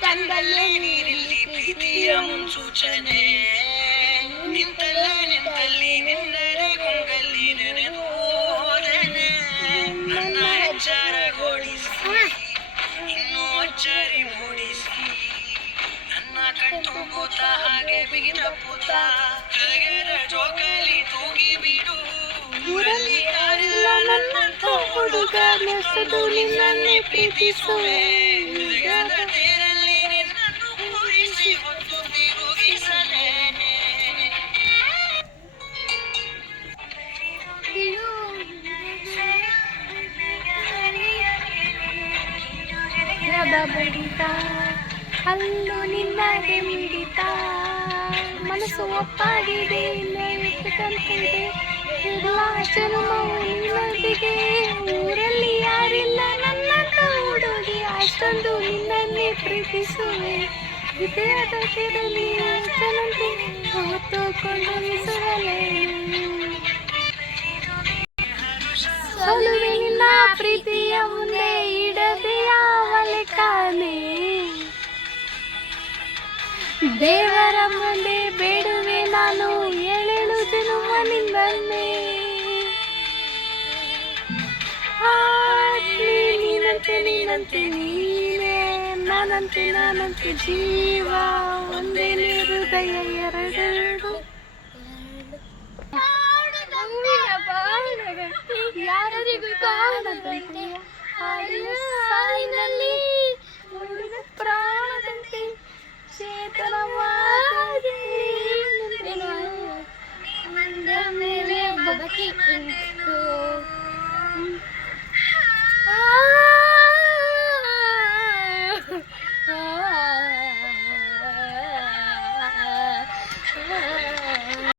ತಂದಲ್ಲೇ ನೀರಿಲ್ಲಿ ಪ್ರೀತಿಯ ಮುನ್ಸೂಚನೆ ನಿಂತಲ್ಲೇ ನಿಂತಲ್ಲಿ ನಿನ್ನರೆ ಗುಂಗಲ್ಲಿ ನೆನೆದು ಹೋದನೆ ನನ್ನ ಎಚ್ಚರಗೊಳಿಸಿ ಇನ್ನೂ ಅಚ್ಚರಿ ಮೂಡಿಸಿ ನನ್ನ ಕಣ್ತುಂಬುತ್ತ ಹಾಗೆ ಬಿಗಿದಪ್ಪುತ್ತ ಕೆಳಗೆರ ಜೋಕಾಲಿ ತೂಗಿ ಬಿಡು ಊರಲ್ಲಿ ಯಾರಿಲ್ಲ ನನ್ನಂತ ಹುಡುಗ ನೆಸೆದು ನಿನ್ನನ್ನೇ ಪ್ರೀತಿಸುವೆ ಹೃದಯದ ತೇರಲ್ಲಿ ನಿನ್ನನ್ನು ಕೂರಿಸಿ ಹೊತ್ತು ತಿರುಗಿಸಲೇ ಬಡಿತ ಅಲ್ಲೂ ನಿನ್ನದೆ ಮಿಡಿತ ಮನಸ್ಸು ಒಪ್ಪಾಗಿದೆ ನೆನಪಿದಂತಿದೆ ಎಲ್ಲ ಜನ್ಮವು ನಿನ್ನೊಂದಿಗೆ ಊರಲ್ಲಿ ಯಾರಿಲ್ಲ ನನ್ನಂತ ಹುಡುಗಿ ಅಷ್ಟೊಂದು ನಿನ್ನನ್ನೇ ಪ್ರೀತಿಸುವೆ ಹೃದಯದ ತೀರಲಿ ಅಷ್ಟನಂತೆ ಹೊತ್ತುಕೊಂಡು ನಿಸರಲೇ ಸಲುವೆ ನಿನ್ನ ಪ್ರೀತಿಯ ಮುಂದೆ ಇಡದೆ ಯಾವ ಲೆಕ್ಕನೇ ದೇವರ ಮುಂದೆ ಬೇಡುವೆ ನಾನು ಏಳೇಳು ಜನ್ಮ ನಿನ್ನನ್ನೇ ನೀನಂತೆ ನೀನಂತೆ ನೀನೇ ನಾನಂತೆ ನಾನಂತೆ ಜೀವ ಒಂದೇನೇ ಹೃದಯ ಎರಡೆರಡು ಯಾರಿಗೂ ಕಾಣದಂತೆ ಸಾಲಿನಲ್ಲಿ